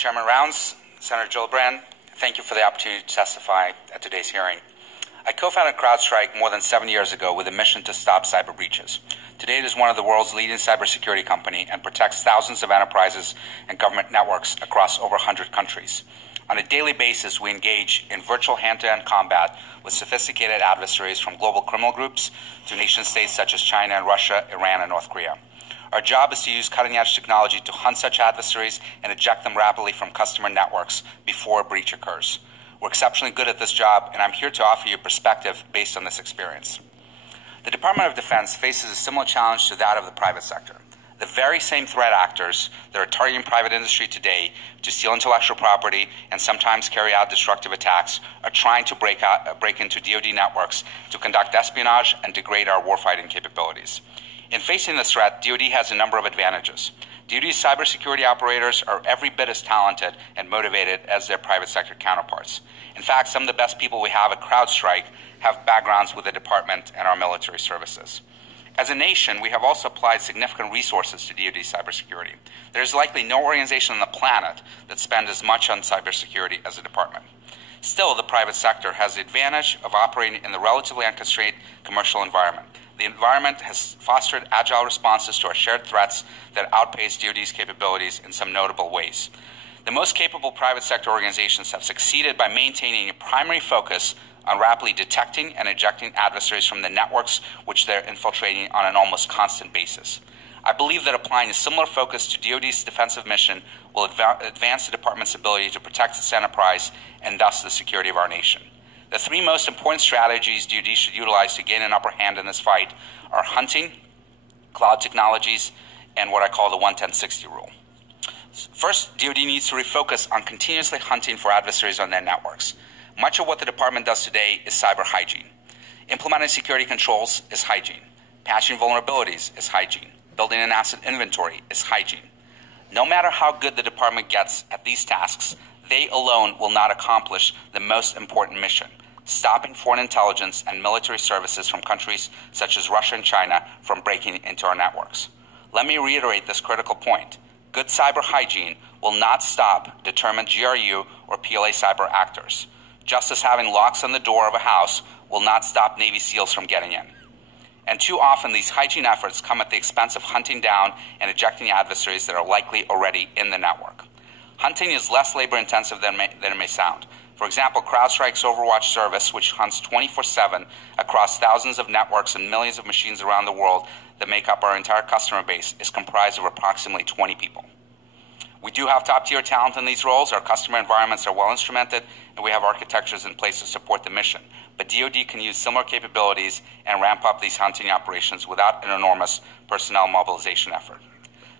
Chairman Rounds, Senator Gillibrand, thank you for the opportunity to testify at today's hearing. I co-founded CrowdStrike more than 7 years ago with a mission to stop cyber breaches. Today it is one of the world's leading cybersecurity company and protects thousands of enterprises and government networks across over 100 countries. On a daily basis, we engage in virtual hand-to-hand combat with sophisticated adversaries from global criminal groups to nation-states such as China and Russia, Iran, and North Korea. Our job is to use cutting-edge technology to hunt such adversaries and eject them rapidly from customer networks before a breach occurs. We're exceptionally good at this job, and I'm here to offer you perspective based on this experience. The Department of Defense faces a similar challenge to that of the private sector. The very same threat actors that are targeting private industry today to steal intellectual property and sometimes carry out destructive attacks are trying to break into DoD networks to conduct espionage and degrade our warfighting capabilities. In facing this threat, DoD has a number of advantages. DoD's cybersecurity operators are every bit as talented and motivated as their private sector counterparts. In fact, some of the best people we have at CrowdStrike have backgrounds with the department and our military services. As a nation, we have also applied significant resources to DoD cybersecurity. There is likely no organization on the planet that spends as much on cybersecurity as the department. Still, the private sector has the advantage of operating in the relatively unconstrained commercial environment. The environment has fostered agile responses to our shared threats that outpace DoD's capabilities in some notable ways. The most capable private sector organizations have succeeded by maintaining a primary focus on rapidly detecting and ejecting adversaries from the networks which they're infiltrating on an almost constant basis. I believe that applying a similar focus to DoD's defensive mission will advance the department's ability to protect its enterprise and thus the security of our nation. The three most important strategies DoD should utilize to gain an upper hand in this fight are hunting, cloud technologies, and what I call the 1-10-60 rule. First, DoD needs to refocus on continuously hunting for adversaries on their networks. Much of what the department does today is cyber hygiene. Implementing security controls is hygiene. Patching vulnerabilities is hygiene. Building an asset inventory is hygiene. No matter how good the department gets at these tasks, they alone will not accomplish the most important mission: stopping foreign intelligence and military services from countries such as Russia and China from breaking into our networks. Let me reiterate this critical point. Good cyber hygiene will not stop determined GRU or PLA cyber actors, just as having locks on the door of a house will not stop Navy SEALs from getting in. And too often these hygiene efforts come at the expense of hunting down and ejecting adversaries that are likely already in the network. Hunting is less labor-intensive than it may sound. For example, CrowdStrike's Overwatch service, which hunts 24/7 across thousands of networks and millions of machines around the world that make up our entire customer base, is comprised of approximately 20 people. We do have top-tier talent in these roles. Our customer environments are well-instrumented, and we have architectures in place to support the mission. But DoD can use similar capabilities and ramp up these hunting operations without an enormous personnel mobilization effort.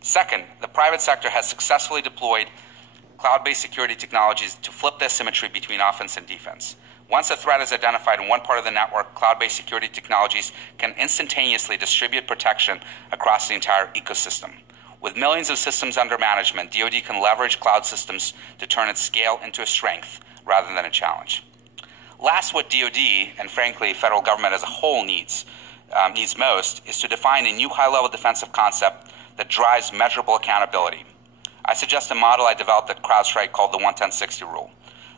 Second, the private sector has successfully deployed cloud-based security technologies to flip the symmetry between offense and defense. Once a threat is identified in one part of the network, cloud-based security technologies can instantaneously distribute protection across the entire ecosystem. With millions of systems under management, DoD can leverage cloud systems to turn its scale into a strength rather than a challenge. Last, what DoD, and frankly federal government as a whole needs most, is to define a new high-level defensive concept that drives measurable accountability. I suggest a model I developed at CrowdStrike called the 1-10-60 rule.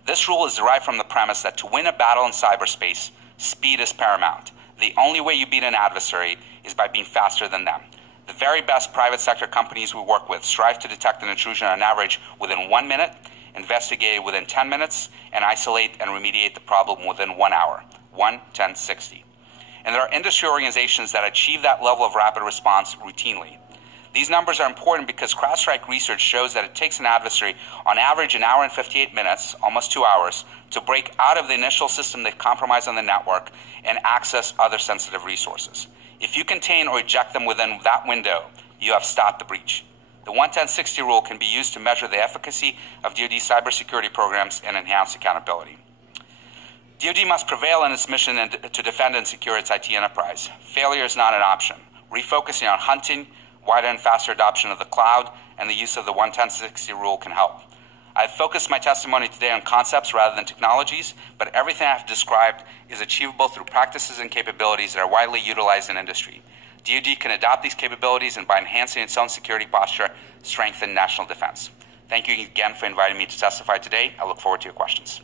This rule is derived from the premise that to win a battle in cyberspace, speed is paramount. The only way you beat an adversary is by being faster than them. The very best private sector companies we work with strive to detect an intrusion on average within 1 minute, investigate it within 10 minutes, and isolate and remediate the problem within 1 hour. 1-10-60. And there are industry organizations that achieve that level of rapid response routinely. These numbers are important because CrowdStrike research shows that it takes an adversary on average 1 hour and 58 minutes, almost 2 hours, to break out of the initial system they compromise on the network and access other sensitive resources. If you contain or eject them within that window, you have stopped the breach. The 1-10-60 rule can be used to measure the efficacy of DoD cybersecurity programs and enhance accountability. DoD must prevail in its mission to defend and secure its IT enterprise. Failure is not an option. Refocusing on hunting, wider and faster adoption of the cloud, and the use of the 1-10-60 rule can help. I've focused my testimony today on concepts rather than technologies, but everything I've described is achievable through practices and capabilities that are widely utilized in industry. DoD can adopt these capabilities and by enhancing its own security posture, strengthen national defense. Thank you again for inviting me to testify today. I look forward to your questions.